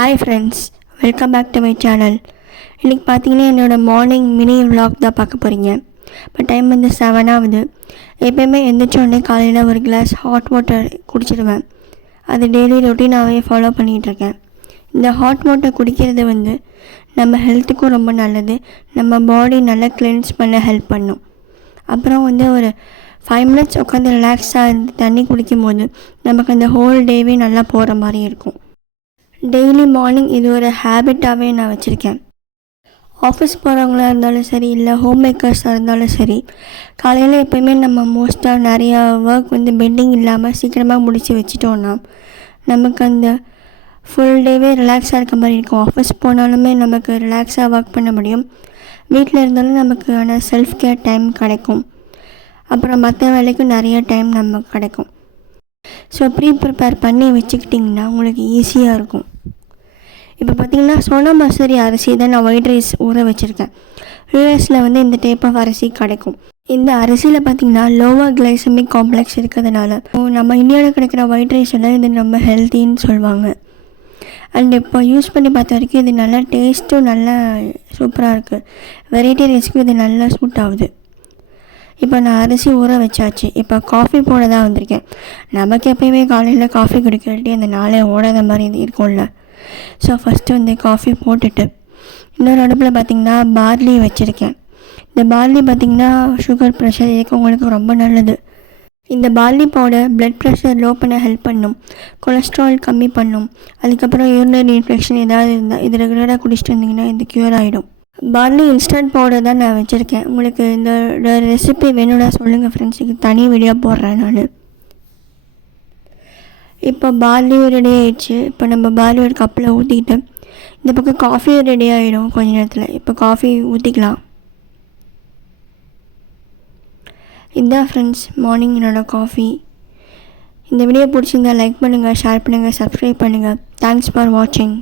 Hi friends, welcome back to my channel. இன்றைக்கி பார்த்தீங்கன்னா என்னோடய மார்னிங் மினி விலாக் தான் பார்க்க போகிறீங்க. இப்போ டைம் வந்து 7 ஆகுது. எப்போயுமே எந்திரிச்சோடனே காலையில் ஒரு கிளாஸ் ஹாட் வாட்டர் குடிச்சிடுவேன். அது டெய்லி ரொட்டீனாகவே ஃபாலோ பண்ணிகிட்ருக்கேன். இந்த ஹாட் வாட்டர் குடிக்கிறது வந்து நம்ம ஹெல்த்துக்கும் ரொம்ப நல்லது. நம்ம பாடி நல்லா கிளென்ஸ் பண்ண ஹெல்ப் பண்ணும். அப்புறம் வந்து ஒரு 5 மினிட்ஸ் உட்காந்து ரிலாக்ஸாக இருந்து தண்ணி குடிக்கும்போது நமக்கு அந்த ஹோல் டேவே நல்லா போகிற மாதிரி இருக்கும். டெய்லி மார்னிங் இது ஒரு ஹேபிட்டாகவே நான் வச்சுருக்கேன். ஆஃபீஸ் போகிறவங்களா இருந்தாலும் சரி, இல்லை ஹோம் மேக்கர்ஸாக இருந்தாலும் சரி, காலையில் எப்போயுமே நம்ம மோஸ்ட்டாக நிறையா ஒர்க் வந்து பெண்டிங் இல்லாமல் சீக்கிரமாக முடித்து வச்சிட்டோன்னா நமக்கு அந்த ஃபுல் டேவே ரிலாக்ஸாக இருக்க மாதிரி இருக்கும். ஆஃபீஸ் போனாலுமே நமக்கு ரிலாக்ஸாக ஒர்க் பண்ண முடியும். வீட்டில் இருந்தாலும் நமக்கு ஆனால் செல்ஃப் கேர் டைம் கிடைக்கும். அப்புறம் மற்ற வேலைக்கும் நிறைய டைம் நமக்கு கிடைக்கும். ஸோ ப்ரிப்பேர் பண்ணி வச்சுக்கிட்டிங்கன்னா உங்களுக்கு ஈஸியாக இருக்கும். இப்போ பார்த்திங்கன்னா சோனா மசூரி அரிசி தான் நான் ஒயிட் ரைஸ் ஊற வச்சுருக்கேன். யூஎஸில் வந்து இந்த டைப் ஆஃப் அரிசி கிடைக்கும். இந்த அரிசியில் பார்த்திங்கன்னா லோவர் கிளைசமிக் காம்ப்ளெக்ஸ் இருக்கிறதுனால நம்ம இந்தியாவில் கிடைக்கிற ஒயிட் ரைஸ் எல்லாம் இது நம்ம ஹெல்த்தின்னு சொல்லுவாங்க. அண்ட் இப்போ யூஸ் பண்ணி பார்த்த வரைக்கும் இது நல்லா டேஸ்ட்டும் நல்லா சூப்பராக இருக்குது. வெரைட்டி ரைஸ்க்கும் இது நல்லா சூட் ஆகுது. இப்போ நான் அரிசி ஊற வச்சாச்சு. இப்போ காஃபி போட தான் வந்திருக்கேன். நமக்கு எப்போயுமே காலையில் காஃபி குடிக்கிறதே அந்த நாளே ஓடாத மாதிரி இது இருக்கும்ல. ஸோ ஃபஸ்ட்டு வந்து காஃபி போட்டுட்டு இன்னொரு அடுப்பில் பார்த்திங்கன்னா பார்லி வச்சுருக்கேன். இந்த பார்லி பார்த்திங்கன்னா சுகர் ப்ரெஷர் இருக்கவங்களுக்கு ரொம்ப நல்லது. இந்த barley powder blood pressure low பண்ண ஹெல்ப் பண்ணும், கொலஸ்ட்ரால் கம்மி பண்ணும். அதுக்கப்புறம் யூரினரி இன்ஃபெக்ஷன் ஏதாவது இருந்தால் இது ரெகுலராக குடிச்சிட்டு வந்திங்கன்னா இது க்யூர் ஆகிடும். பார்லி இன்ஸ்டன்ட் பவுடர் தான் நான் வச்சுருக்கேன். உங்களுக்கு இந்த ரெசிபி வேணும்னா சொல்லுங்கள் ஃப்ரெண்ட்ஸுக்கு, தனி வீடியோ போடுறேன் நான். இப்போ பார்லியும் ரெடி ஆகிடுச்சு. இப்போ நம்ம பார்லி ஒரு கப்பில் ஊற்றிக்கிட்டு இந்த பக்கம் காஃபியும் ரெடி ஆகிடும் கொஞ்ச நேரத்தில். இப்போ காஃபி ஊற்றிக்கலாம். இதுதான் ஃப்ரெண்ட்ஸ் மார்னிங் என்னோடய காஃபி. இந்த வீடியோ பிடிச்சிருந்தா லைக் பண்ணுங்கள், ஷேர் பண்ணுங்கள், சப்ஸ்கிரைப் பண்ணுங்கள். தேங்க்ஸ் ஃபார் வாட்சிங்.